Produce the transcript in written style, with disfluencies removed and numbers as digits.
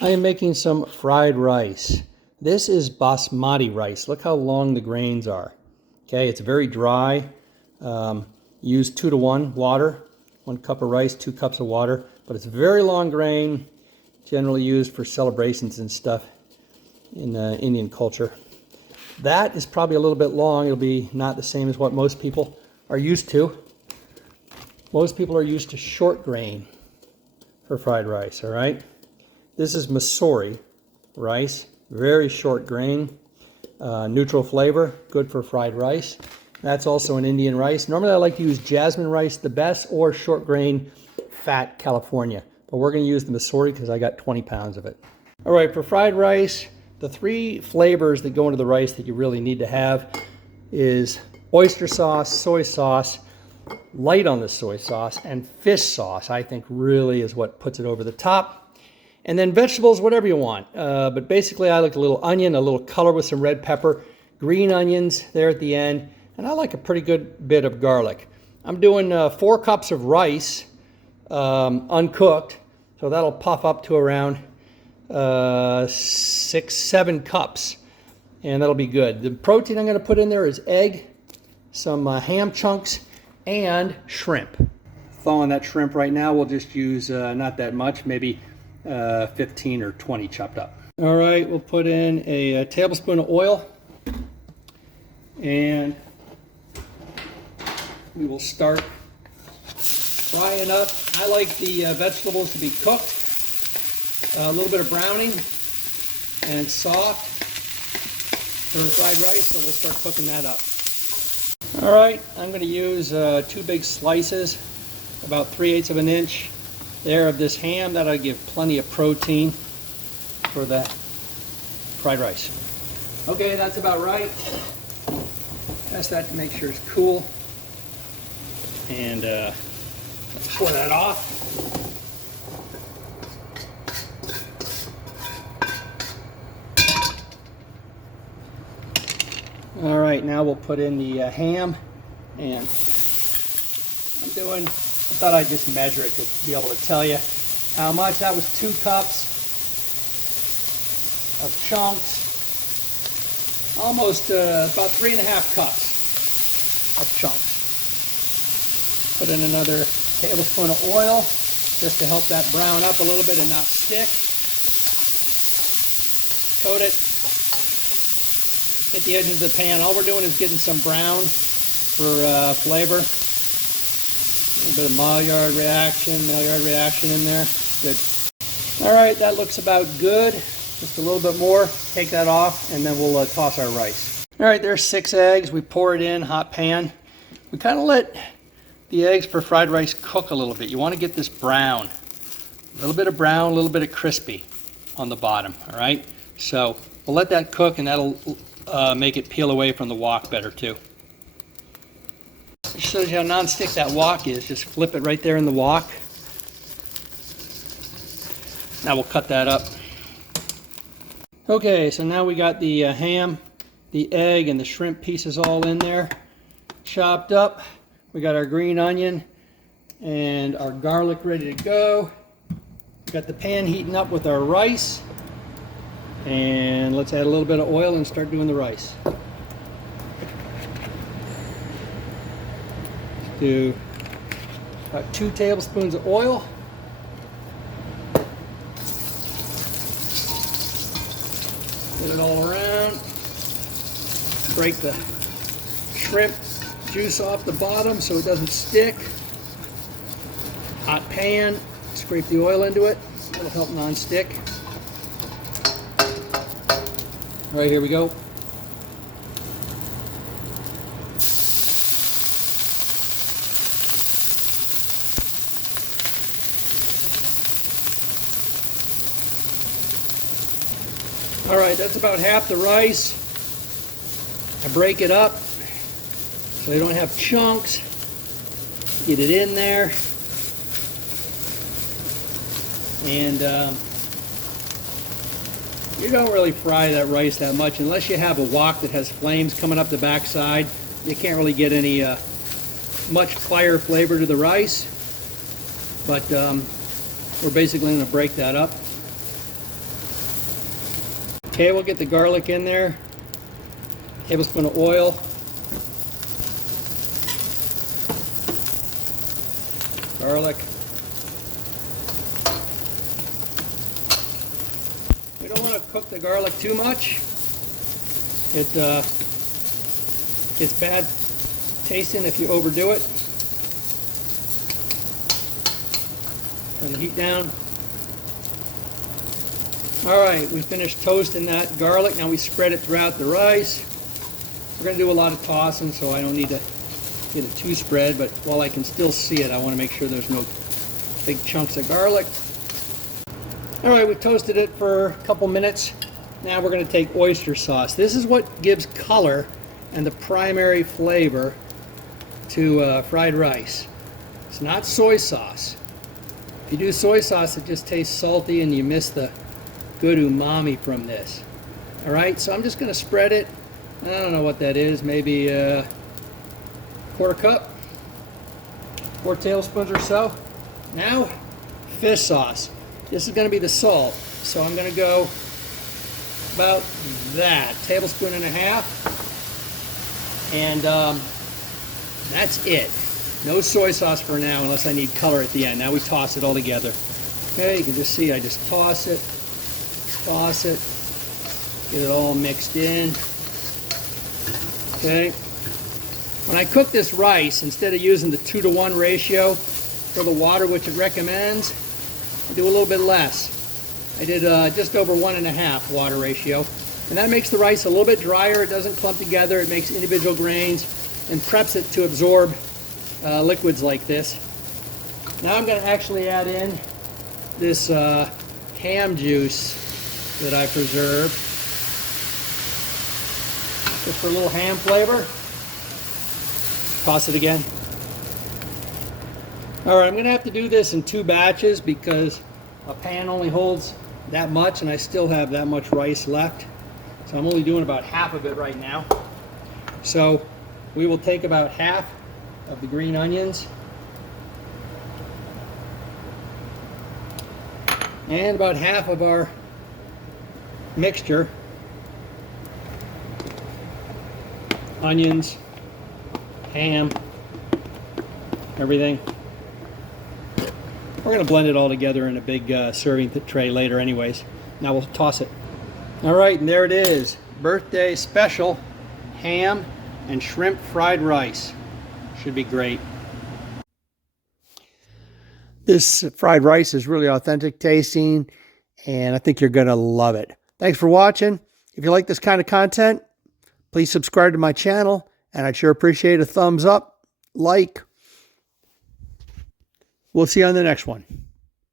I am making some fried rice. This is basmati rice. Look how long the grains are. Okay, it's very dry. Use 2 to 1 water. 1 cup of rice, 2 cups of water. But it's very long grain, generally used for celebrations and stuff in Indian culture. That is probably a little bit long. It'll be not the same as what most people are used to. Most people are used to short grain for fried rice, all right? This is Masori rice, very short grain, neutral flavor, good for fried rice. That's also an Indian rice. Normally I like to use jasmine rice the best, or short grain fat California. But we're going to use the Masori because I got 20 pounds of it. All right, for fried rice, the 3 flavors that go into the rice that you really need to have is oyster sauce, soy sauce, light on the soy sauce, and fish sauce, I think really is what puts it over the top. And then vegetables, whatever you want. But basically I like a little onion, a little color with some red pepper, green onions there at the end, and I like a pretty good bit of garlic. I'm doing 4 cups of rice, uncooked, so that'll puff up to around 6-7 cups, and that'll be good. The protein I'm going to put in there is egg, some ham chunks, and shrimp. Thawing that shrimp right now, we'll just use not that much, maybe 15 or 20 chopped up. All right, we'll put in a tablespoon of oil, and we will start frying up. I like the vegetables to be cooked, a little bit of browning and soft for fried rice, so we'll start cooking that up. All right, I'm going to use 2 big slices, about 3/8 of an inch there of this ham. That'll give plenty of protein for that fried rice. Okay, that's about right. Test that to make sure it's cool. And let's pour that off. All right, now we'll put in the ham, and I thought I'd just measure it to be able to tell you how much. That was 2 cups of chunks, almost about 3.5 cups of chunks. Put in another tablespoon of oil just to help that brown up a little bit and not stick. Coat it. Hit the edges of the pan. All we're doing is getting some brown for flavor. A little bit of Maillard reaction in there. Good. All right, that looks about good. Just a little bit more. Take that off, and then we'll toss our rice. All right, there's 6 eggs. We pour it in, hot pan. We kind of let the eggs for fried rice cook a little bit. You want to get this brown. A little bit of brown, a little bit of crispy on the bottom, all right? So we'll let that cook, and that'll make it peel away from the wok better too. It shows you how non-stick that wok is. Just flip it right there in the wok. Now we'll cut that up. Okay, so now we got the ham, the egg, and the shrimp pieces all in there, chopped up. We got our green onion and our garlic ready to go. Got the pan heating up with our rice. And let's add a little bit of oil and start doing the rice. Do about 2 tablespoons of oil. Get it all around. Break the shrimp juice off the bottom so it doesn't stick. Hot pan. Scrape the oil into it. It'll help non-stick. All right, here we go. All right, that's about half the rice. I break it up so they don't have chunks. Get it in there. And you don't really fry that rice that much unless you have a wok that has flames coming up the backside. You can't really get any much fire flavor to the rice. But we're basically going to break that up. Okay, we'll get the garlic in there. Tablespoon of oil. Garlic. We don't want to cook the garlic too much. It gets bad tasting if you overdo it. Turn the heat down. All right, we finished toasting that garlic. Now we spread it throughout the rice. We're going to do a lot of tossing, so I don't need to get it too spread, but while I can still see it, I want to make sure there's no big chunks of garlic. All right, we toasted it for a couple minutes. Now we're going to take oyster sauce. This is what gives color and the primary flavor to fried rice. It's not soy sauce. If you do soy sauce, it just tastes salty and you miss the good umami from this. All right, so I'm just going to spread it. I don't know what that is, maybe a quarter cup, 4 tablespoons or so. Now, fish sauce. This is going to be the salt, so I'm going to go about that, tablespoon and a half, and that's it. No soy sauce for now unless I need color at the end. Now we toss it all together. Okay, you can just see I just toss it, get it all mixed in. Okay. When I cook this rice, instead of using the 2-to-1 ratio for the water, which it recommends, I do a little bit less. I did just over 1.5 water ratio. And that makes the rice a little bit drier. It doesn't clump together. It makes individual grains and preps it to absorb liquids like this. Now I'm going to actually add in this ham juice that I preserved, just for a little ham flavor. Toss it again. All right, I'm going to have to do this in 2 batches because a pan only holds that much and I still have that much rice left. So I'm only doing about half of it right now. So we will take about half of the green onions and about half of our mixture. Onions, ham, everything. We're going to blend it all together in a big serving tray later anyways. Now we'll toss it. All right, and there it is. Birthday special ham and shrimp fried rice. Should be great. This fried rice is really authentic tasting, and I think you're going to love it. Thanks for watching. If you like this kind of content, please subscribe to my channel, and I'd sure appreciate a thumbs up, like. We'll see you on the next one.